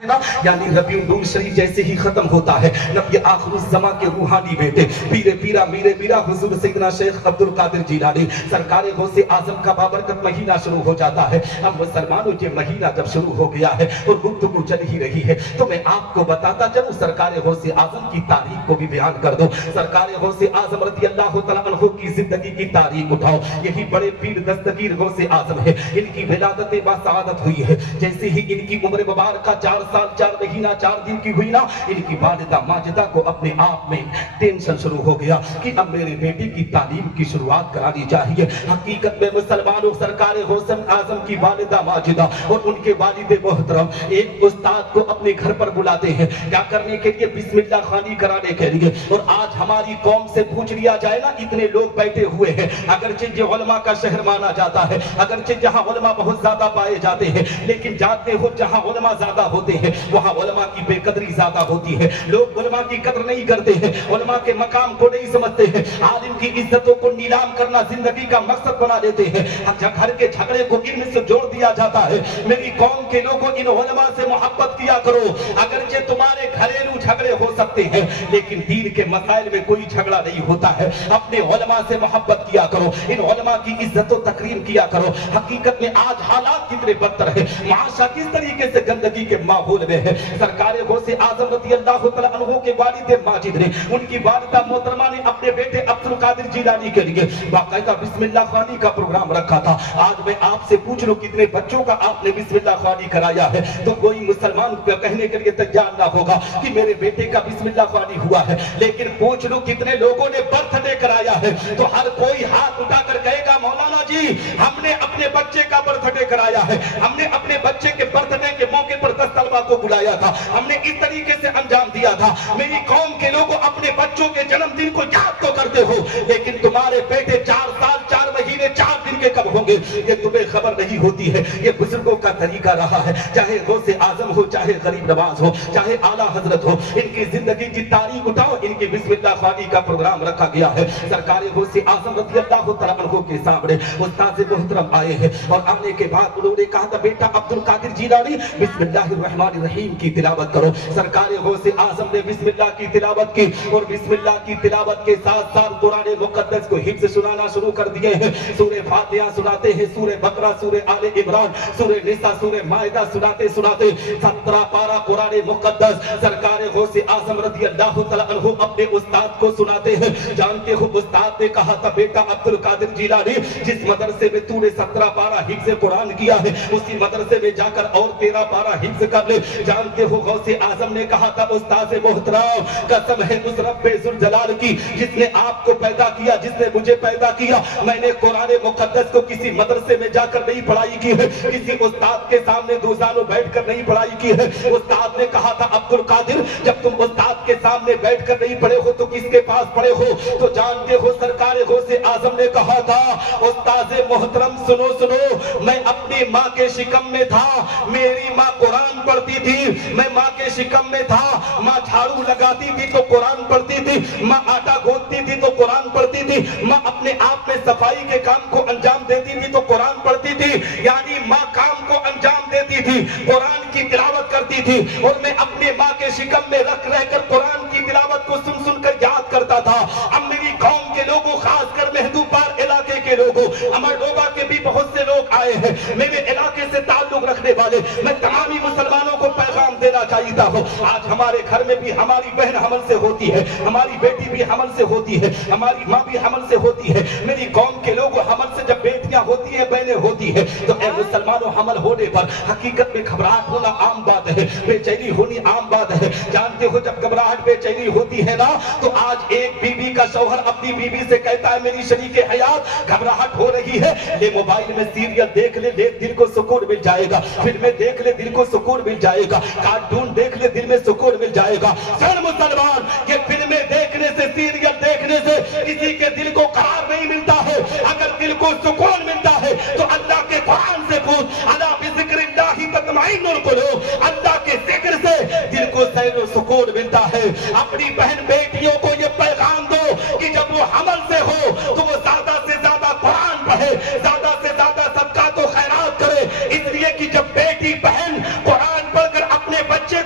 ना, यानी रबीउल नूर शरीफ जैसे ही खत्म होता है, नबी आखिरुज़्ज़मा के रूहानी बेटे पीरे पीरा मीरे पीरा हुजूर सैयदना शेख अब्दुल कादिर जिलानी सरकारे गौसे आजम का बाबरकत महीना शुरू हो जाता है। अब मुसलमानों ये महीना जब शुरू हो गया है और गुफ्तगू चल ही रही है, तो मैं आपको बताता चलूं, सरकारे गौसे आजम की तारीख को भी बयान कर दो। सरकारे गौसे आजम रज़ियल्लाहु तआला अन्हु की जिंदगी की तारीख उठाओ। यही बड़े पीर दस्तगीर गौसे आजम है, इनकी विलादत बासआदत हुई है। जैसे ही इनकी उम्र मुबारक 4 साल 4 महीना 4 दिन की हुई ना, इनकी वालिदा माजिदा को अपने आप में टेंशन शुरू हो गया कि अब मेरे बेटे की तालीम की शुरुआत करानी चाहिए। हकीकत में मुसलमानों, सरकार गौसे आजम की वालिदा माजिदा और उनके वालिद मोहतरम एक उस्ताद को अपने घर पर बुलाते हैं, क्या करने के लिए? बिस्मिल्लाह खानी कराने के लिए। और आज हमारी कौम से पूछ लिया जाए ना, इतने लोग बैठे हुए हैं, अगरचे ये उलमा का शहर माना जाता है, अगरचे जहां उलमा बहुत ज्यादा पाए जाते हैं, लेकिन जानते हो जहां उलमा ज्यादा होते हैं वहां उलमा की बेकदरी ज्यादा होती है। लोग उलमा की कदर नहीं करते हैं, उलमा के मकाम को नहीं समझते हैं, आलिम की इज्जतों को नीलाम करना जिंदगी का मकसद बना लेते हैं। घर के झगड़े को इल्म से जोड़ दिया जाता है। मेरी कौम के लोगों, इन उलमा से मोहब्बत किया करो। अगरचे तुम्हारे घरेलू झगड़े हो सकते हैं, लेकिन दीन के मसाइल में कोई झगड़ा नहीं होता है। अपने उलमा से मोहब्बत किया करो, इन उलमा की इज्जत और तकरीम किया करो। हकीकत में आज हालात कितने बदतर है, माशा किस तरीके से गंदगी के माहौल में है। सरकारे गौसे आजम रज़ियल्लाहु तआला अन्हु के वालिद माजिद ने, उनकी वालिदा मोहतरमा ने अपने बेटे अब्दुल कादिर जिलानी के लिए बाकायदा बिस्मिल्लाह खानी का प्रोग्राम रखा था। आज मैं आपसे पूछ लूं, कितने बच्चों का आपने बिस्मिल्लाह खानी कराया है? तो कोई मुसलमान कहने के लिए तैयार ना होगा कि मेरे बेटे का बिस्मिल्लाह खानी हुआ है। लेकिन पूछ लूं, कितने लोगों ने बर्थडे कराया है? तो हर कोई हाथ उठाकर कहेगा, मौलाना जी हमने अपने बच्चे का बर्थडे कराया है, हमने अपने बच्चे के बर्थडे के मौके पर 10 तलबा को बुलाया था, हमने इस तरीके से अंजाम दिया था। मेरी कौम के लोगों, अपने बच्चों के जन्मदिन को याद तो करते हो, लेकिन तुम्हारे बेटे 4 साल 4 महीने 4 दिन के कब होंगे ये तुम्हें खबर नहीं होती है। ये बुजुर्गों का तरीका रहा है, चाहे गौसे आजम हो, चाहे गरीब नवाज हो, चाहे आला हजरत हो, इनकी जिंदगी की तारीख उठाओ, इनकी बिस्मिल्लाह खानी का प्रोग्राम रखा गया है। सरकार गौसे आजम रज़ियल्लाहु तआला अन्हु के सामने उस्ताद मोहतरम आए हैं और आने के बाद उन्होंने कहा था, बेटा अब्दुल कादिर जिलानी बिस्मिल्लाहिर्रहमानिर्रहीम की तिलावत करो। सरकार गौसे आजम ने बिस्मिल्लाह की तिलावत की और बिस्मिल्लाह की तिलावत के साथ साथ कुरान मुकद्दस को हिफ्ज़ सुनाना शुरू कर दिए हैं। सूरह फातिहा सुनाते हैं, सूरह बकरा, सूरह आले इमरान, सूरह निसा, सूरह माइदा सुनाते सुनाते 17 पारा कुरान मुकद्दस सरकार गौसे आजम रज़ियल्लाहु तआला अन्हु अपने उस्ताद को सुनाते हैं। जानते हो उस्ताद ने कहा था, बेटा अब्दुल कादिर जिलानी, जिस मदरसे में तूने 17 पारा हिफ्ज़ कुरान किया है, उसी मदरसे में जाकर और 13 पारा हिफ्ज़ कर ले। जानते हो गौसे आजम ने कहा था, उस्ताद मोहतरम कसम है उस रब्बे जुल जलाल की जिसने आपको पैदा किया, जिसने मुझे पैदा किया, मैंने कुरान मुकद्दस को किसी मदरसे में जाकर नहीं पढ़ाई की है, किसी उस्ताद के सामने रोजाना बैठकर नहीं पढ़ाई की है। उस्ताद ने कहा था, अब्दुल कादिर जब तुम उस्ताद के सामने बैठकर नहीं पढ़े हो तो किसके पास पढ़े हो? तो जानते हो सरकार गौसे आजम ने कहा था, उस्ताद मोहतरम सुनो सुनो, मैं अपनी माँ के शिकम में था, मेरी माँ कुरान पढ़ती थी, मैं माँ के शिकम में था, माँ झाड़ू लगाती थी तो कुरान पढ़ती थी, माँ आटा गूंथती थी तो कुरान पढ़ती थी, माँ अपने आप में सफाई के काम को अंजाम देती थी तो कुरान पढ़ती थी। यानी माँ काम को अंजाम देती थी, कुरान की तिलावत करती थी, और मैं अपने माँ के शिकम में रहकर कुरान की तिलावत को सुन सुनकर याद करता था। अब मेरी कौम के लोगों, खासकर महदूबार इलाके के लोगों, अमरडोबा के भी बहुत से लोग आए हैं, मेरे इलाके से ताल्लुक रखने वाले, मैं तमामी मुसलमानों को पैगाम देना चाहता हूँ। आज हमारे घर में भी हमारी बहन हमल से होती है, हमारी बेटी भी हमल से होती है, हमारी माँ भी हमल से होती है। मेरी कौम के लोगों, हमल से जब बेटियां होती है, बहनें होती है, तो ए मुसलमानों, हमल होने पर हकीकत में घबराहट होना आम बात है, बेचैनी होनी आम बात है। जानते हो जब घबराहट बेचैनी होती है ना, तो आज एक बीबी का शौहर अपनी बीबी से कहता है, मेरी शरीके हयात घबराहट हो रही है, ले मोबाइल में सीरियल देख ले, दिल को सुकून मिल जाएगा, फिल्में देख ले, दिल को सुकून मिल जाएगा, कार्टून देख ले, दिल में सुकून मिल जाएगा। सुन मुसलमान, ये फिल्में देखने से, सीरियल देखने से किसी के दिल को करार नहीं मिलता है। अगर दिल को सुकून मिलता है तो अल्लाह के कुरान से पूछ, अला बिज़िक्रिल्लाहि तत्मइन्नुल कुलूब, अल्लाह के जिक्र से दिल को सैर सुकून मिलता है। अपनी बहन बेटियों को ये पैगाम दो कि जब वो हमल से हो तो वो ज्यादा से ज्यादा कुरान पढ़े, ज्यादा से ज्यादा सदका तो खैरात करे, इसलिए कि जब बेटी बहन कुरान पढ़कर अपने बच्चे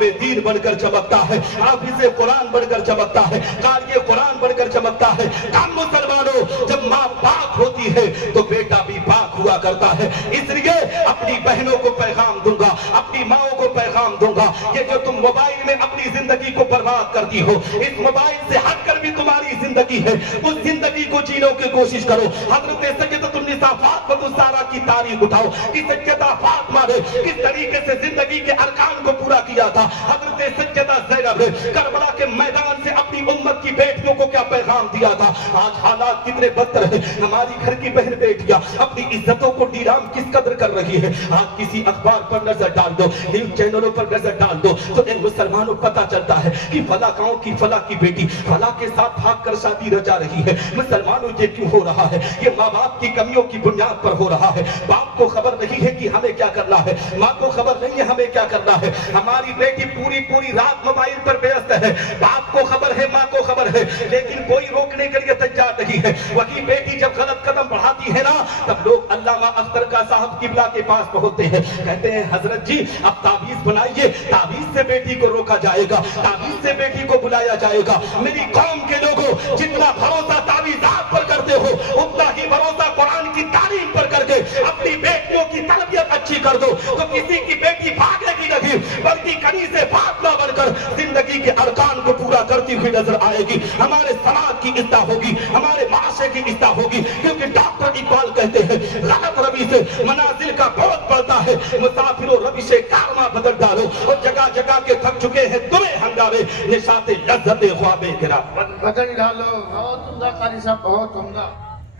में दीन बनकर चमकता है, हाफिज़ कुरान बनकर चमकता है, कारी कुरान बनकर चमकता है। हम मुसलमानों, जब माँ पाक होती है तो बेटा भी पाक हुआ करता है। इसलिए अपनी बहनों को पैगाम दूंगा, अपनी माओ को पैगाम दूंगा, ये जो तुम मोबाइल में अपनी जिंदगी को बर्बाद करती हो, इस मोबाइल से हटकर भी तुम्हारी जिंदगी है, उस जिंदगी को जीने की कोशिश करो। हजरत सैयदतुन्निसा फातिमा की तारीख उठाओ कि सैयदा फातिमा ने किस तरीके से जिंदगी के अरकान को पूरा किया था। हजरत सैयदा ज़ैनब ने करबला के मैदान से अपनी उम्मत की बेटियों को क्या पैगाम दिया था। आज हालात कितने बदतर है, हमारी घर की बहन बेटियां अपनी इज्जतों को नीलाम किस कदर कर रही है। आज किसी अखबार पर नजर डाल दो, न्यूज चैनलों पर नजर डाल दो, तो इन मुसलमानों को पता चलता है कि फला गांव की फला की बेटी फला के साथ भागकर शादी रचा रही है। मुसलमानों ये क्यों हो रहा है? ये माँ बाप की कमियों की बुनियाद पर हो रहा है। बाप को खबर नहीं है कि हमें क्या करना है, माँ को खबर नहीं है हमें क्या करना है। हमारी बेटी पूरी पूरी रात मोबाइल पर व्यस्त है, बाप को खबर है, माँ को खबर है, लेकिन कोई रोकने के लिए तैयार नहीं है। वही बेटी जब गलत कदम बढ़ाती है ना, तब लोग अल्लामा अख्तर का साहब किबला के पास पहुंचते हैं, कहते हैं हजरत जी अब ताबीज बनाइए, ताबीज से बेटी को रोका जाएगा, ताबीज से बेटी को बुलाया जाएगा। मेरी कौम के लोगों, जितना भरोसा ताबीजात पर करते हो, उतना ही भरोसा कुरान की तालीम पर करके अपनी बेटियों की तरबियत अच्छी कर दो, तो किसी की बेटी भागेगी नहीं, बल्कि कनी से फातिमा बनकर जिंदगी के अरकान को पूरा करती हुई नजर आएगी। हमारे समाज की इस्लाह होगी, हमारे माशरे की इस्लाह होगी। क्योंकि डॉक्टर इकबाल कहते हैं गलत रवि से मनाजिल का बहुत पड़ता है, मुसाफिरों रवि से कारवां बदल डालो, और जगह जगह के थक चुके हैं तुम्हें हंगामे निशाते लज्जते ख्वाबे गिरा बदल डालो। बहुत उम्दा कारी साहब, बहुत उम्दा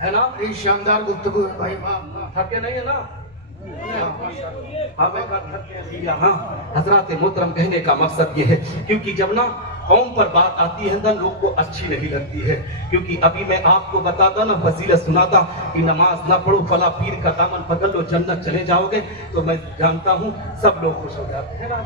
है ना, बड़ी शानदार गुफ्तगू है भाई। थके नहीं है ना? हाँ, हजरात मोहतरम, कहने का मकसद ये है क्योंकि जब ना कौम पर बात आती है ना, लोग को अच्छी नहीं लगती है। क्योंकि अभी मैं आपको बताता ना, फजीलत सुनाता कि नमाज ना पढ़ो फला पीर का दामन पकड़ लो जन्नत चले जाओगे, तो मैं जानता हूँ सब लोग खुश हो जाते हैं ना,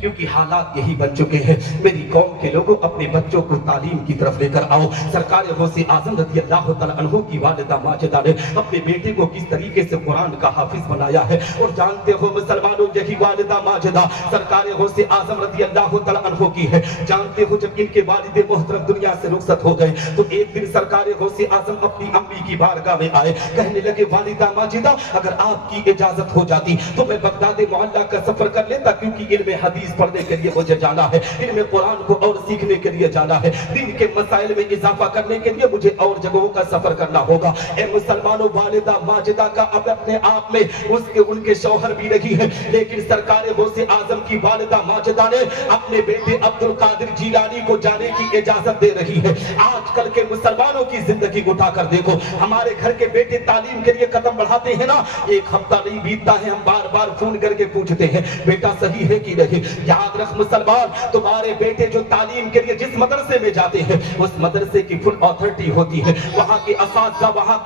क्योंकि हालात यही बन चुके हैं। मेरी कौम के लोगों, अपने बच्चों को तालीम की तरफ लेकर आओ। सरकार गौसे आजम रज़ी अल्लाह तआला अन्हु की वालिदा माजिदा ने अपने बेटे को किस तरीके से कुरान का हाफिज बनाया है। और जानते हो मुसलमानों, यही वालिदा माजिदा सरकार गौसे आजम रज़ी अल्लाह तआला अन्हु की है। जानते हो जब इनके वालिद मोहतरम दुनिया से रुखसत हो गए, तो एक दिन सरकार गौसे आजम अपनी अम्मी की बारगाह में आए, कहने लगे वालिदा माजिदा अगर आपकी इजाजत हो जाती तो मैं बगदाद मोहल्ला का सफर कर लेता, क्योंकि इल्म हदीस पढ़ने के लिए मुझे जाना है, इल्म कुरान को और सीखने के लिए जाना है, दिन के मसाइल में इजाफा करने के लिए मुझे और जगहों का सफर करना होगा। ए मुसलमानों, वालिदा माजिदा का अब अपने आप में उनके शौहर भी नहीं है, लेकिन सरकार गौसे आजम की वालिदा माजिदा ने अपने बेटे अब्दुल कादिर जिलानी को जाने की इजाजत दे रही है। आजकल के मुसलमानों की जिंदगी उठाकर देखो, हमारे घर के बेटे तालीम के लिए कदम बढ़ाते हैं ना, एक हफ्ता नहीं बीतता है हम बार बार फोन करके पूछते हैं बेटा सही है कि नहीं। याद रख मुसलमान, तुम्हारे बेटे जो तालीम के लिए जिस मदरसे में जाते हैं, उस मदरसे की फुल अथॉरिटी होती है, वहाँ के असातिज़ा, वहाँ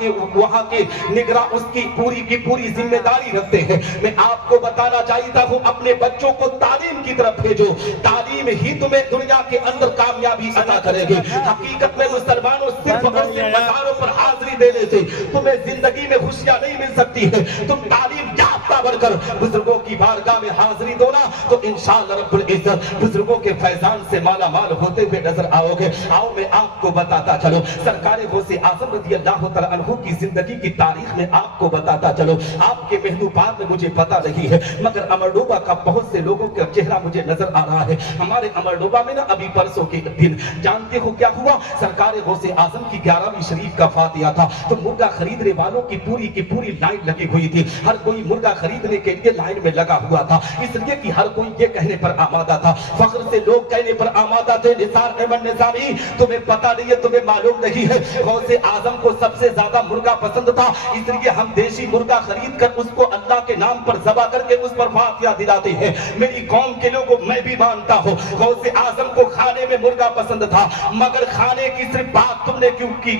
के निगरां उसकी पूरी जिम्मेदारी रखते हैं। मैं आपको बताना चाहता हूँ, अपने बच्चों को तालीम की तरफ भेजो, तालीम ही तुम्हें दुनिया के अंदर कामयाबी अता करेगी। हकीकत में मुसलमानों, सिर्फ और सिर्फ मज़ारों पर हाजिरी देने से तुम्हें जिंदगी में खुशियां नहीं मिल सकती है। तुम तालीम याफ्ता बनकर बुजुर्गों की बारगाह में हाजिरी दो ना, तो इंशाअल्लाह रब्बुल इज्जत बुजुर्गों के फैजान से माला माल होते हुए नजर आओगे। आओ मैं आपको बताता चलो, सरकार गौसे आजम रज़ी अल्लाह तआला अन्हु की जिंदगी की तारीख में आपको बताता चलो। आपके महदूबात में मुझे पता नहीं है, मगर अमरडोबा का बहुत से लोगों का चेहरा मुझे नजर आ रहा है। हमारे अमरडोबा में ना अभी परसों के दिन जानते हो क्या हुआ, सरकार गौसे आजम की 11वीं शरीफ का फातिहा था, तो मुर्गा खरीदने वालों की पूरी लाइन लगी हुई थी। हर कोई मुर्गा खरीदने के लिए लाइन में लगा हुआ था, इसलिए कि हर कोई ये कहने पर आमादा था, फख्र से लोग कहने पर आमादा थे, निसार अहमद निजामी तुम्हें पता नहीं है, तुम्हें मालूम नहीं है, गौसे आजम को सबसे ज्यादा मुर्गा पसंद था, इसलिए हम देशी मुर्गा खरीद कर उसको अल्लाह के नाम पर ज़बह करके उस पर फातिहा दिलाते हैं। मेरी कौम के लोगों, मैं भी मानता हूँ गौसे आजम को खाने में मुर्गा पसंद था, मगर खाने की सिर्फ बात तुमने क्यों की?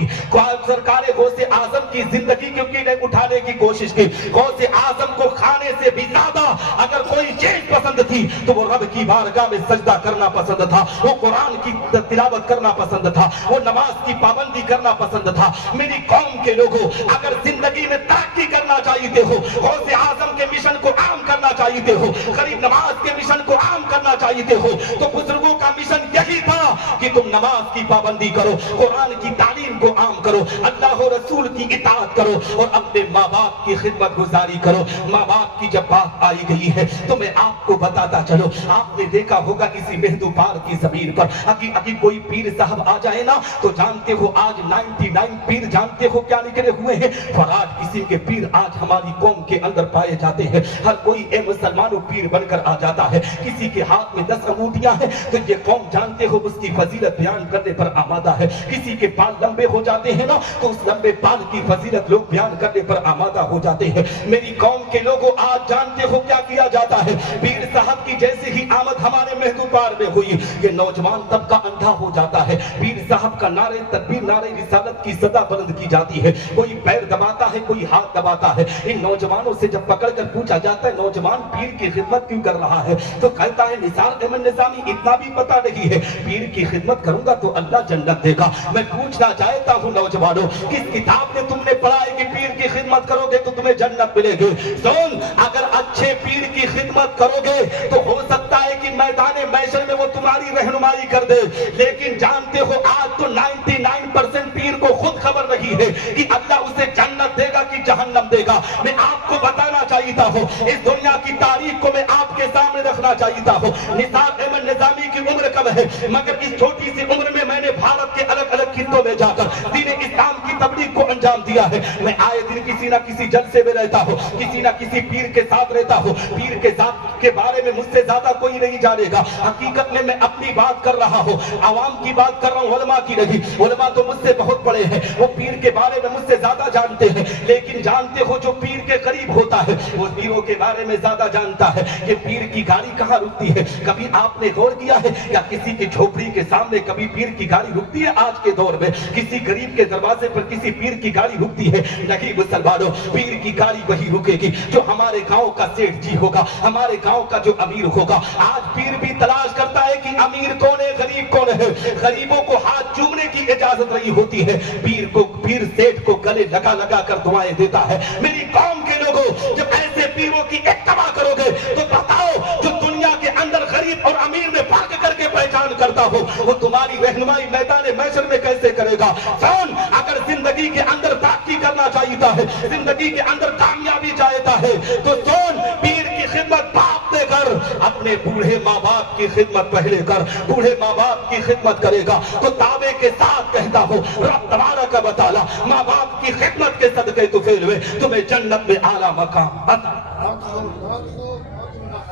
सरकार गौसे आजम की जिंदगी क्यों नहीं उठाने की कोशिश की? गौसे आजम को खाने से भी ज्यादा अगर कोई चीज पसंद थी तो वो रब की बारगाह में सजदा करना पसंद था, वो कुरान की तिलावत करना पसंद था, वो नमाज की पाबंदी करना पसंद था। मेरी कौम के लोगों, अगर जिंदगी में तरक्की करना चाहते हो, गौसे आजम के मिशन को आम करना चाहते हो, गरीब नवाज के मिशन को आम करना चाहते हो तो बुजुर्गों का मिशन यही था कि तुम नमाज की पाबंदी करो, कुरान की तालीम को आम करो, अल्लाह और रसूल की इताअत करो और अपने माँ बाप की खिदमत गुजारी करो। माँ बाप की जब बात आई गई है तो मैं आपको बताता चलो, आपने देखा होगा इसी मेहदूपार की जमीन पर अभी कोई पीर साहब आ जाए ना तो जानते हो आज 99 पीर जानते हो क्या निकले हुए हैं। फराज किस्म के पीर आज हमारी कौम के अंदर पाए जाते हैं। हर कोई ए मुसलमानों पीर बनकर आ जाता है। किसी के हाथ में 10 अंगूठियां हैं तो ये कौम जानते हो उसकी फजीलत बयान करने पर आमादा है। किसी के बाल लंबे हो जाते हैं ना तो उस लंबे बाल की फजीलत लोग बयान करने पर आमादा हो जाते हैं। मेरी कौम के लोगों आज जानते हो क्या किया जाता है। पीर साहब की जैसे ही आमद हमारे महदूबार में हुई ये नौजवान तबका अंधा हो जाता है। पीर साहब का नारे तकबीर नारे रिसालत की सदा बुलंद की जाती है। कोई पैर दबाता है कोई हाथ दबाता है। इन नौजवानों से जब पकड़ कर पूछा जाता है नौजवान पीर की खिदमत क्यों कर रहा है तो कहता है निसार अहमद निजामी इतना भी पता नहीं है, पीर की खिदमत करूंगा तो अल्लाह जन्नत देगा। मैं पूछना चाहता हूँ नौजवानों, किस किताब में तुमने पढ़ा है कि पीर की खिदमत करोगे तो तुम्हें जन्नत मिलेगी? सुन, अगर अच्छे पीर की खिदमत करोगे तो हो सकता है कि मैदान मैशर में वो तुम्हारी रहनुमाई कर दे, लेकिन जानते हो आज तो 99% पीर को खुद खबर नहीं है कि अल्लाह उसे जन्नत देगा कि जहन्नम देगा। मैं आपको बताना चाहता हूँ, इस दुनिया की तारीख को मैं आपके सामने रखना चाहता हूँ। निसार अहमद निजामी की उम्र कम है मगर इस छोटी सी उम्र में मैंने भारत के अलग अलग खित्तों में जाकर दीन इस्लाम की तबलीग को अंजाम दिया है। मैं आए दिन किसी ना किसी जलसे में रहता हूँ, किसी ना किसी पीर के साथ रहता हूँ। पीर के साथ के बारे में मुझसे ज्यादा कोई नहीं जानेगा। हकीकत में मैं अपनी बात कर रहा हूँ, आवाम की बात कर रहा हूँ, उलमा की नहीं। उलमा तो मुझसे बहुत बड़े हैं, वो पीर के बारे में मुझसे ज्यादा जानते हैं, लेकिन जानते हो जो पीर के करीब होता है वो पीरों के बारे में ज्यादा जानता है। ये पीर की गाड़ी कहाँ रुकती है कभी आपने गौर किया है? या किसी की झोपड़ी के सामने कभी पीर की गाड़ी रुकती है? आज के दौर में किसी गरीब के दरवाजे पर किसी पीर की गाड़ी रुकती है? नहीं मुसलमानों, पीर की गाड़ी वही रुकेगी जो हमारे गांव का सेठ जी होगा, हमारे गांव का जो अमीर होगा। आज पीर भी तलाश करता है कि अमीर कौन है गरीब कौन है। गरीबों को हाथ चूमने की इजाजत नहीं होती है, पीर सेठ को गले लगा लगा कर दुआएं देता है। मेरी कौम के लोगों, जब ऐसे पीरों की इत्तबा करोगे तो बताओ जो दुनिया के अंदर गरीब और अमीर में फर्क करके पहचान करता हो वो तुम्हारी रहनुमाई मैदान मैशर में कैसे करेगा? सुन, अगर जिंदगी के अंदर तरक्की करना चाहता है, जिंदगी के अंदर कामयाबी चाहता है तो सुन, पीर की खिदमत बाप ने कर, अपने बूढ़े माँ बाप की खिदमत पहले कर। बूढ़े माँ बाप की खिदमत करेगा तो दावे के साथ कहता हूँ रब तबारक व तआला माँ बाप की खिदमत के सदके तो फेल हुए तुम्हें जन्नत में आला मकाम अता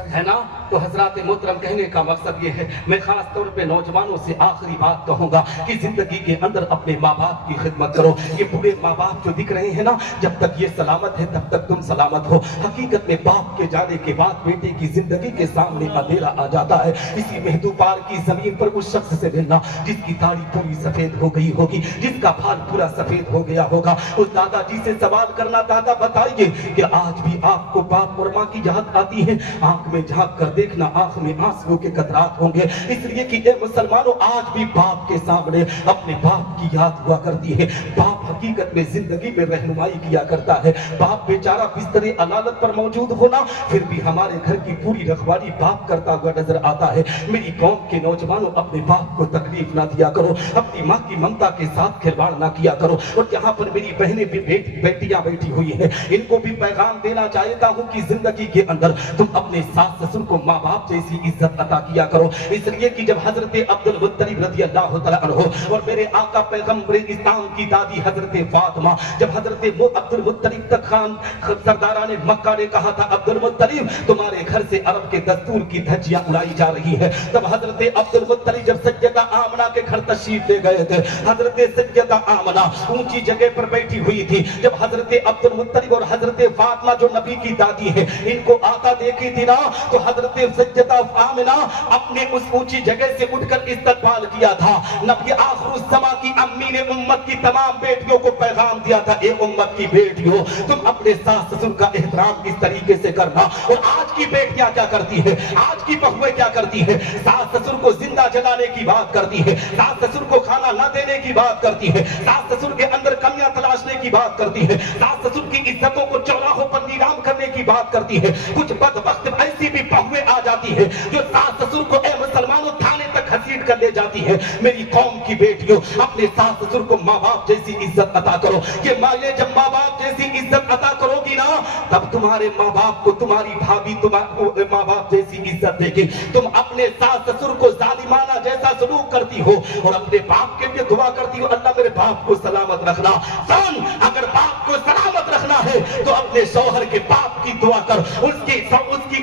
है ना। तो हजरात मोहतरम, कहने का मकसद ये है, मैं खास तौर पे नौजवानों से आखिरी बात कहूंगा कि जिंदगी के अंदर अपने माँ बाप की खिदमत करो। ये बूढ़े माँ बाप जो दिख रहे हैं ना, जब तक ये सलामत है तब तक तुम सलामत हो। हकीकत में बाप के जाने के बाद बेटे की जिंदगी के सामने अंधेरा आ जाता है। इसी मेहदूपार की जमीन पर उस शख्स से मिलना जिसकी दाढ़ी पूरी सफेद हो गई होगी, जिसका बाल पूरा सफेद हो गया होगा। उस दादाजी से सवाल करना, दादा बताइए कि आज भी आपको बाप और माँ की याद आती है? आंख में झांक कर देखना, आंख में आंसू के कतरात होंगे, इसलिए कि ए मुसलमानों आज भी बाप के सामने अपने बाप की याद हुआ करती है। बाप हकीकत में जिंदगी में रहनुमाई किया करता है। बाप बेचारा बिस्तरे अदालत पर मौजूद होना फिर भी हमारे घर की पूरी रखवाली बाप करता हुआ नजर आता है। मेरी कौम के नौजवानों, अपने बाप को तकलीफ ना दिया करो, अपनी माँ की ममता के साथ खिलवाड़ ना किया करो। और यहाँ पर मेरी बहनें भी बेटियां बैठी हुई है, इनको भी पैगाम देना चाहता हूँ कि जिंदगी के अंदर तुम अपने सास ससुर को माँ बाप जैसी इज्जत अता किया करो। इसलिए कि जब हजरत अब्दुल मुत्तलिब रज़ी अल्लाह तआला अन्हु और मेरे आका पैगंबर इस्लाम की दादी हजरत फातिमा, जब हजरत अब्दुल मुत्तलिब तक खान सरदाराने मक्का ने कहा था अब्दुल मुत्तलिब तुम्हारे घर से अरब के दस्तूर की धज्जियां उड़ाई जा रही है, तब हजरत अब्दुल मुत्तलिब जब सैयदा आमना के घर तशरीफ ले गए थे, हजरत सैयदा आमना ऊंची जगह पर बैठी हुई थी। जब हजरत अब्दुल मुत्तलिब और हजरत फातिमा जो नबी की दादी है इनको आता देखी थी ना, तो हजरत सैयदा आमिना अपने उस ऊंची जगह से उठकर इस्तकबाल किया था। नबी आखिरुज़ ज़मा की अम्मी ने उम्मत की तमाम बेटियों को पैगाम दिया था, ए उम्मत की बेटियों तुम अपने सास ससुर का एहतराम इस तरीके से करना। और आज की बेटियां क्या करती है? आज की बहुएं क्या करती है? सास ससुर को जिंदा जलाने की बात करती है, सास ससुर को खाना न देने की बात करती है, सास ससुर के अंदर कमियां तलाशने की बात करती है, सास ससुर की इज्जतों को चौराहों पर नीलाम करने की बात करती है। कुछ बदबख्त ऐसी भी बहुएं आ जाती है जो सास ससुर को ए मुसलमानों थाने तक घसीट कर ले जाती है। मेरी कौम की बेटियों, अपने सास ससुर को माँ बाप जैसी इज्जत अता करो। ये माले जब माँ बाप जैसी इज्जत अता करोगी ना, तब तुम्हारे माँ बाप को तुम्हारी भाभी तुम्हारे माँ बाप जैसी इज्जत देगी। तुम अपने सास ससुर को जालिमाना जैसा सलूक करती हो और अपने बाप के लिए दुआ करती हो, अल्लाह मेरे बाप को सलामत रखना। सुन, अगर बाप को सलामत रखना है तो अपने शौहर के बाप की दुआ कर, उसकी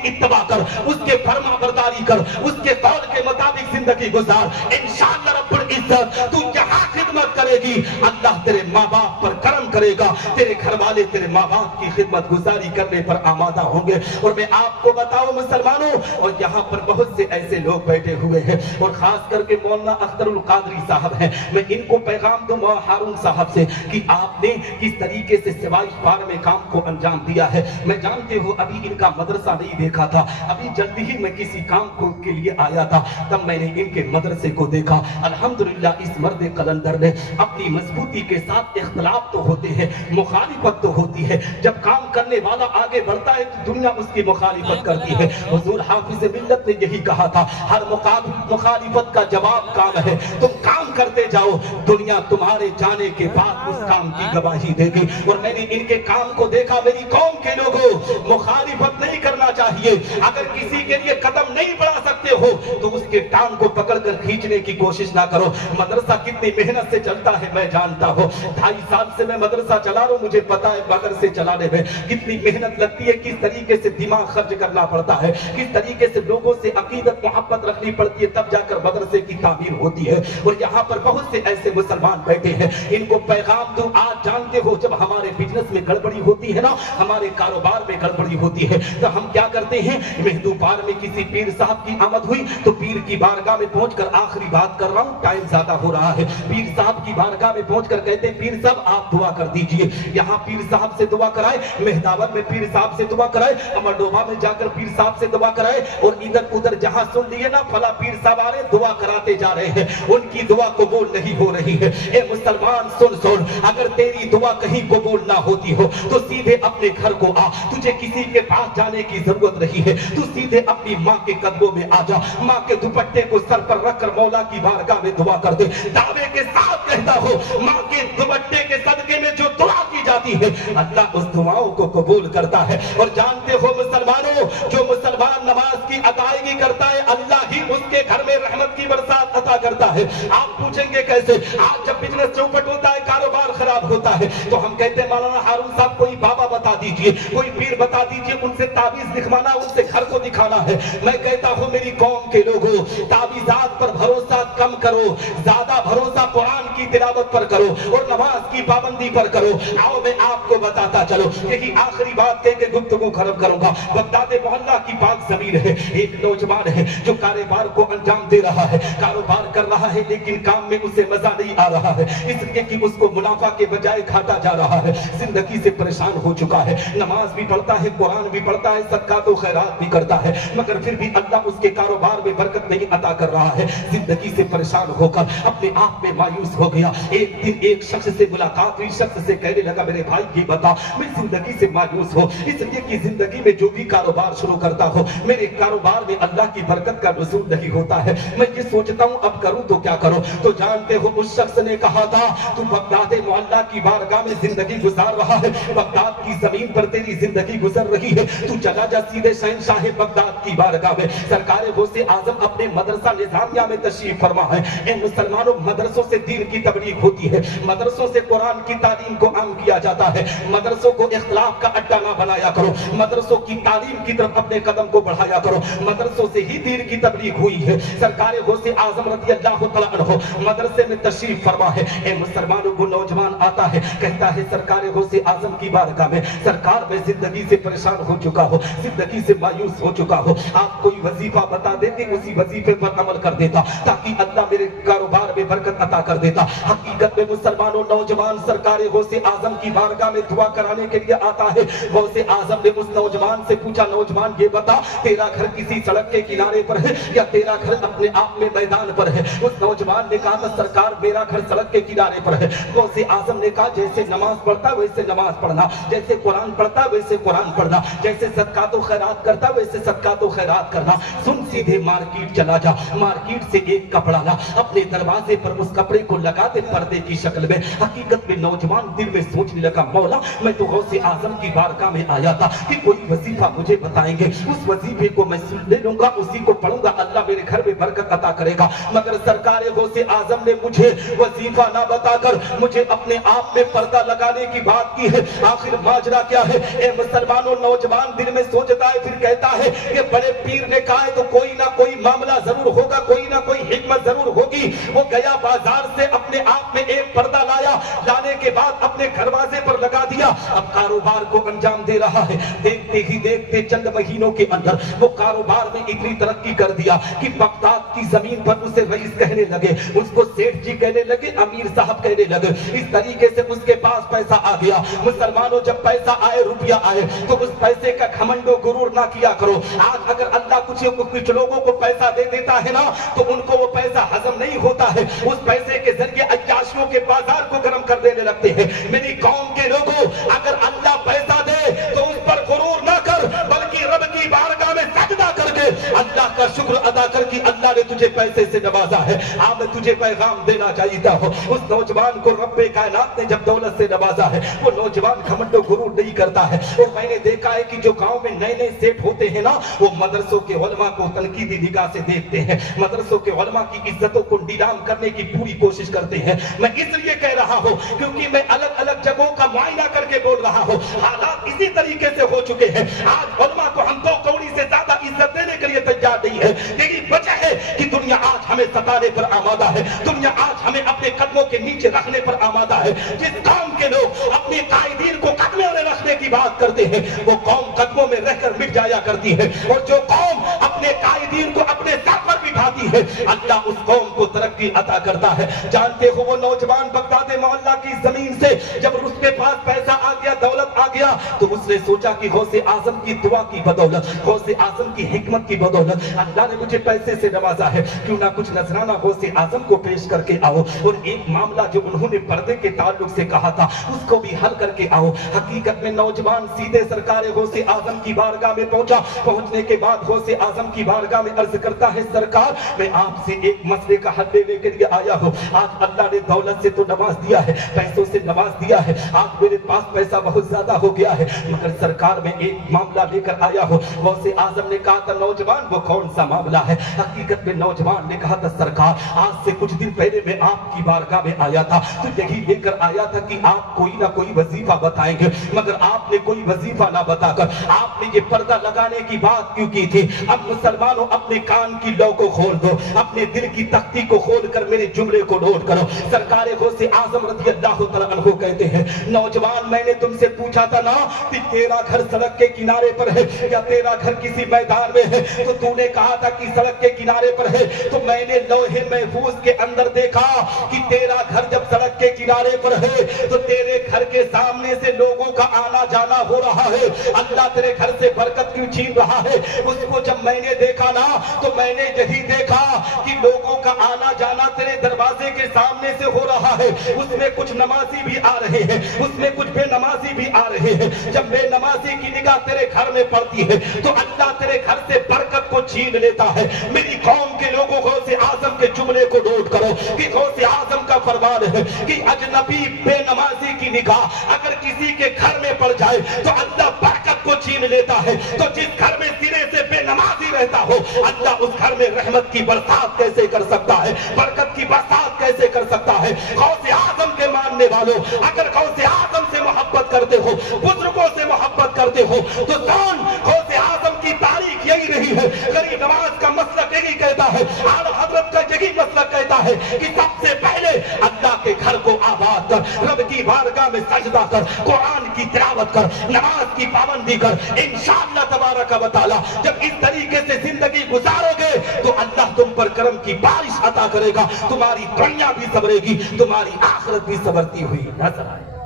इत्तबा कर, उसके फरमा बरदारी कर, उसके कौल के मुताबिक जिंदगी गुजार। इंशाअल्लाह रब्बुल इज्जत तू जहां खिदमत करेगी, अल्लाह तेरे माँ बाप पर करम करेगा, तेरे घर वाले तेरे माँ बाप की खिदमत गुजारी करने पर आमादा होंगे। और मैं आपको बताऊं मुसलमानों, और यहाँ पर बहुत से ऐसे लोग बैठे हुए हैं और खास करके मौलाना अख्तरुल कादरी साहब हैं, मैं इनको पैगाम दूं मौलाना हारून साहब से कि आपने किस तरीके से सिवाइश पार में काम को अंजाम दिया है। मैं जानते हो अभी इनका मदरसा नहीं देखा था, अभी जल्दी ही मैं किसी काम को के लिए आया था, तब मैंने इनके मदरसे को देखा। अल्हम्दुलिल्लाह इस मर्द कलंदर ने अपनी मजबूती के साथ, इख्तलाफ तो होते हैं, मुखालिफत तो होती है, जब काम करने वाला आगे बढ़ता है तो दुनिया उसकी मुखालिफत करती है। हुजूर हाफिज मिल्लत ने यही कहा था, हर मुखालिफत का जवाब काम है। तुम काम करते जाओ, दुनिया तुम्हारे जाने के बाद उस काम की गवाही देगी। और मैंने इनके काम को देखा। मेरी कौम के लोगों, मुखालिफत नहीं करना चाहिए। अगर किसी के लिए कदम नहीं बढ़ा सकते हो तो उसके टांग को पकड़कर खींचने की कोशिश ना करो। मदरसा कितनी मेहनत से चलता है मैं जानता हूँ, 2.5 साल से मैं मदरसा चला रहा हूँ, मुझे पता है मदरसे चलाने में कितनी मेहनत लगती है, किस तरीके से दिमाग खर्च करना पड़ता है, किस तरीके से लोगों से अकीदत मोहब्बत रखनी पड़ती है, तब जाकर मदरसे की तामीर होती है। और यहाँ पर बहुत से ऐसे मुसलमान बैठे हैं, इनको पैगाम दूं, आज जानते हो जब हमारे बिजनेस में गड़बड़ी होती है ना, हमारे कारोबार में गड़बड़ी होती है, तो हम क्या करते हैं, मेहदूबार में किसी पीर साहब की आमद हुई तो पीर की बारगाह में पहुंचकर, आखिरी बात कर रहा हूं, टाइम ज्यादा हो रहा है, पीर साहब की बारगाह में पहुंचकर कहते हैं पीर साहब आप दुआ कर दीजिए। यहाँ पीर साहब से दुआ कराए, मेहदावर में पीर साहब से दुआ कराए, अमरडोबा में जाकर पीर साहब से दुआ कराए, और इधर उधर जहां सुन लिए ना फला पीर साहब आ रहे दुआ कराते जा रहे हैं, उनकी दुआ कबूल नहीं हो रही है। ए मुसलमान सुन सुन, अगर तेरी दुआ कहीं कबूल ना होती हो तो सीधे अपने घर को आ, तुझे किसी के पास जाने की जरूरत नहीं है, तू सीधे अपनी माँ के कदमों में आ जा, माँ के दुपट्टे को सर पर रखकर मौला की बारगाह में दुआ कर दे। दावे के साथ कहता हो, माँ के दुपट्टे के सदके में जो दुआ की जाती है अल्लाह उस दुआओं को कबूल करता है। और जानते हो मुसलमानों, जो मुसलमान नमाज की अदायगी करता है अल्लाह ही उसके घर में रहमत की बरसात अता करता है। आप पूछेंगे कैसे? आज जब बिजनेस चौपट होता है, कारोबार खराब होता है, तो हम कहते हैं मौलाना हारून साहब कोई बाबा बता दीजिए, कोई पीर बता दीजिए, उनसे ताबीज लिखवाना, उनसे घर को दिखाना है। मैं कहता हूं मेरी कौम के लोगों, ताबीजात पर भरोसा कम करो, ज्यादा भरोसा कुरान की तिलावत पर करो और नमाज की पाबंदी पर करो। आओ मैं आपको बताता चलो, यही आखिरी बात कह के गुफ्तगू खत्म करूंगा। बगदाद मोहल्ला की पाक जमीन है, एक नौजवान है जो कारोबार को अंजाम दे रहा है, कारोबार कर रहा है, लेकिन काम में उसे मजा नहीं आ रहा है, इसलिए कि उसको मुनाफा के बजाय घाटा जा रहा है, जिंदगी से परेशान हो चुका है, नमाज भी पढ़ता है, कुरान भी पढ़ता है, सदका तो खैरात भी करता है, मगर फिर भी अल्लाह उसके कारोबार में बरकत नहीं अता कर रहा है। जिंदगी से परेशान होकर अपने आप में मायूस हो गया। एक दिन एक शख्स से मुलाकात हुई, शख्स से कहने लगा मेरे भाई ये बता, मैं जिंदगी से मायूस हूँ, इसलिए कि जिंदगी में जो भी कारोबार शुरू करता हो मेरे कारोबार में अल्लाह की बरकत का नुज़ूल नहीं होता है, मैं ये सोचता हूँ अब करूँ तो क्या करूँ। तो जानते हो उस शख्स ने कहा था, तू बगदाद मोहल्ला की बारगाह में जिंदगी गुजार रहा है, बगदाद की जमीन पर तेरी जिंदगी गुजर रही है, तू चला जा सीधे शहंशाह बगदाद की बारगाह में। सरकार गौसे आजम अपने मदरसा निजामिया में तशरीफ फरमा है। इन मुसलमानों, मदरसों से दीन की तबलीग होती है, मदरसों से कुरान की तालीम को आम किया जाता है, मदरसों को इख्तिलाफ का अड्डा ना बनाया करो, मदरसों की तालीम की तरफ अपने कदम को बढ़ाया करो, मदरसों से ही दीन की तबलीग हुई है। सरकार गौसे आजम रज़ी अल्लाह तआला अन्हु मदरसे में तशरीफ फरमा है। ए मुसलमानों, वो नौजवान आता है, कहता है सरकार गौसे आजम की बारगाह में, सरकार सरकार मैं जिंदगी से परेशान हो चुका हो, जिंदगी से मायूस हो चुका हो, आप कोई वजीफा बता देते, उसी वजीफे पर अमल कर देता ताकि अल्लाह मेरे कारोबार में बरकत अता कर देता। हकीकत में मुसलमानों नौजवान सरकार गौसे आजम की बारगाह में दुआ कराने के लिए आता है। गौसे आजम ने उस नौजवान से पूछा, नौजवान ये बता तेरा घर किसी सड़क के किनारे पर है या तेरा घर अपने आप में मैदान पर है? उस नौजवान ने कहा था सरकार मेरा घर सड़क के किनारे पर है। गौसे आजम ने कहा जैसे नमाज पढ़ता वैसे नमाज पढ़ना, जैसे कुरान पढ़ता वैसे कुरान पढ़ना, जैसे सदका तो खैरात करता वैसे सदका तो खैरात करना। सुन सीधे मार्केट चला जा, मार्केट से एक कपड़ा ला, अपने दरवाजे पर उस कपड़े को लगा दे पर्दे की शक्ल में। हकीकत में नौजवान दिल में सोचने लगा, मौला मैं तो गौसे आजम की बारगाह में आया था कि कोई वजीफा मुझे बताएंगे, उस वजीफे को मैं सुन ले लूंगा, उसी को पढ़ूंगा, अल्लाह मेरे घर में बरकत अता करेगा। मगर सरकार गौसे आजम ने मुझे वजीफा ना बताकर मुझे अपने आप में पर्दा लगाने की बात की है। आखिर माजरा क्या है? ए मुसलमानों, नौजवान दिल में सोचता है, फिर कहता है कि बड़े पीर ने कहा है तो कोई ना कोई मामला जरूर होगा, कोई ना कोई हिकमत जरूर होगी। वो गया बाजार से अपने आप में एक पर्दा लाया, लाने के बाद अपने दरवाजे पर लगा दिया, अब कारोबार को अंजाम दे रहा है। देखते ही देखते चंद महीनों के अंदर वो कारोबार में इतनी तरक्की कर दिया कि बगदाद की जमीन पर उसे रईस कहने लगे, उसको सेठ जी कहने लगे, अमीर साहब कहने लगे। इस तरीके से उसके पास पैसा आ गया। मुसलमानों, जब पैसा आए, रुपया आए, तो उस पैसे का घमंडो गुरूर ना किया करो। आज अगर अल्लाह कुछ लोगों को पैसा दे देता है ना, तो उनको वो पैसा हजम नहीं होता है, उस पैसे के जरिए अय्याशियों के बाजार को गर्म कर देने लगते हैं। मेरी कौम के लोगों, अगर अल्लाह पैसा दे तो उस पर गुरूर ना कर, बल्कि रब की बारगाह में सजदा करके अल्लाह का शुक्र अदा कर कि अल्लाह ने तुझे पैसे से नवाजा है। मैं तुझे पैगाम देना चाहता हूँ, उस नौजवान को रब्बे कायनात ने जब दौलत से नवाजा है, वो नौजवान घमंडो गुरूर नहीं करता है। और मैंने देखा है कि जो गांव में नए नए सेठ होते हैं ना, वो मदरसों के उलमा को तनकीदी निगाह से देखते हैं, मदरसों के उलमा की इज्जतों को नीलाम करने की पूरी कोशिश करते हैं। मैं इसलिए कह रहा हूँ क्योंकि मैं अलग अलग जगहों का मुआयना करके बोल रहा हूँ। हालात इसी तरीके से हो चुके हैं। आज उलमा को हम 2 कौड़ी से ज्यादा इज्जत देने के लिए तैयार नहीं है। यही वजह है कि दुनिया आज हमें सताने पर आमादा है, दुनिया आज हमें अपने कदमों के नीचे रखने पर आमादा है। जिस कौम के लोग अपने कायदीन को कदमों में रखने की बात करते हैं, वो कौम कदमों में रहकर मिट जाया करती है। और जो कौम अपने कायदीन को अपने सर पर बिठाती है, अल्लाह उस कौम को तरक्की अता करता है। जानते हो वो नौजवान बगदाद मोहल्ला की जमीन से जब उसके पास पैसा आ गया, दौलत आ गया, तो उसने सोचा कि गौसे आजम की दुआ की बदौलत, गौसे आजम की हिकमत की बदौलत अल्लाह ने मुझे पैसे से नवाजा है, क्यों ना कुछ नजराना गौसे आजम को पेश करके आओ। और एक मामला जो उन्होंने पर्दे के ताल्लुक से कहा था, उसको भी हल करके आओ। हकीकत में नौजवान सीधे सरकार गौसे आजम की बारगाह में पहुंचा। पहुंचने के बाद गौसे आजम की बारगाह में अर्ज करता है, सरकार मैं आपसे एक मसले का हल लेने के लिए आया हूँ। आज अल्लाह ने दौलत से तो नवाज दिया है, पैसों से नवाज दिया है, आज मेरे पास पैसा बहुत ज्यादा हो गया है, मगर सरकार में एक मामला लेकर आया हूँ। गौसे आजम ने कहा था, नौजवान वो कौन सा मामला है? हकीकत में नौजवान ने कहा था, सरकार आज से कुछ दिन पहले मैं आपकी बारगाह में आया था, तो यही लेकर आया था कि आप कोई ना कोई वजीफा बताएंगे, मगर आपने कोई वजीफा ना बताकर आपने ये पर्दा लगाने की बात क्यों की थी? अब मुसलमानों, अपने कान की लौ को खोल दो, अपने दिल की तख्ती को खोल कर मेरे जुमले को नोट करो। सरकार गौसे आजम रज़ी अल्लाह तआला अन्हु कहते हैं, नौजवान मैंने तुमसे पूछा था ना कि तेरा घर सड़क के किनारे पर है या तेरा घर किसी मैदान में है, तो तूने कहा था कि सड़क के किनारे पर है। तो मैंने लौहे महफूज के अंदर देखा कि तेरा घर जब सड़क के किनारे पर है तो तेरे घर के सामने से लोगों का आना जाना हो रहा है। अल्लाह तेरे घर से बरकत क्यों छीन रहा है? उसको जब मैंने देखा ना, तो मैंने यही देखा कि लोगों का आना जाना तेरे दरवाजे के सामने से हो रहा है। उसमें कुछ नमाजी भी आ रहे हैं, उसमें कुछ बेनमाजी भी आ रहे हैं। जब बेनमाजी की निगाह तेरे घर में पड़ती है तो अल्लाह तेरे घर से बरकत को छीन लेता है। मेरी कौम के लोगों को गौसे आजम के जुमले को नोट करो कि गौसे आजम का फरमान है कि अजनबी बेनमाजी की निगाह अगर किसी के घर में पड़ जाए तो अल्लाह बरकत को छीन लेता है। तो जिस घर में सिरे से बेनमाजी रहता हो, अल्लाह उस घर में रहमत की बरसात कैसे कर सकता है, बरकत की बरसात कैसे कर सकता है? गौसे आजम के मानने वालों, अगर गौसे आजम से मोहब्बत करते हो, बुजुर्गों से मोहब्बत करते हो, तो कौन गौसे आजम की तारीख यही रही है। गरीब नवाज का मसलक यही कहता है, आला हजरत का यही मसलक कहता है कि सबसे पहले अल्लाह के घर को आबाद कर, रब की बारगाह में सजदा कर, कुरान की तिलावत कर, नमाज की पाबंदी कर। इंशाअल्लाह तबारक व तआला जब इस तरीके से जिंदगी गुजारोगे तो अल्लाह तुम पर करम की बारिश अता करेगा, तुम्हारी दुनिया भी संवरेगी, तुम्हारी आखिरत भी संवरती हुई नजर आएगी।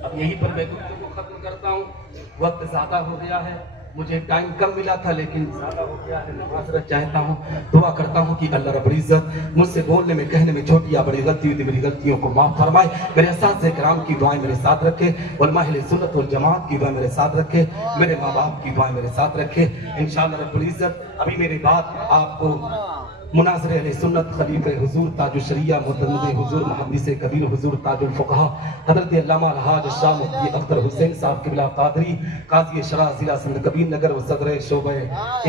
अब यहीं पर मैं गुफ्तगू को खत्म करता हूँ, वक्त ज्यादा हो गया है, मुझे टाइम कम मिला था लेकिन ज्यादा हो गया है। मैं माजरत चाहता हूँ, दुआ करता हूँ कि अल्लाह रब्बुल इज्जत मुझसे बोलने में कहने में छोटी या बड़ी गलती हुई तो मेरी गलतियों को माफ फरमाए। मेरे असातिज़े किराम की दुआएं मेरे साथ रखे, उलमा अहले सुन्नत वल जमात की दुआएं मेरे साथ रखे, मेरे माँ बाप की दुआएं मेरे साथ रखे। इंशाअल्लाह रब्बुल इज्जत अभी मेरे बाद आपको मुनाज़िर अहले सुन्नत खलीफे हुजूर ताजुल शरिया मुतमद्दिद हुजूर मुहद्दिस कबीर हुजूर ताजुल फुक़हा हज़रत अल्लामा अलहाज शाह मुफ्ती अख्तर हुसैन साहब क़िबला क़ादरी काज़ी शरह ज़िला सिंध कबीर नगर व सदर शोबे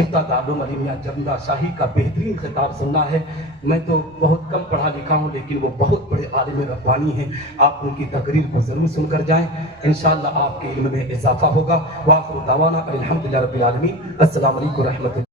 इफ्ता ताल्लुम अली मियां जमदा शाही का बेहतरीन खिताब सुनना है। मैं तो बहुत कम पढ़ा लिखा हूँ लेकिन वो बहुत बड़े आलिम रब्बानी हैं, आप उनकी तकरीर को ज़रूर सुनकर जाएँ, इंशाअल्लाह आपके इल्म में इजाफा होगा। व आखिर दावाना अल्हम्दुलिल्लाहि रब्बिल आलमीन। अस्सलामु अलैकुम व रहमतुल्लाह।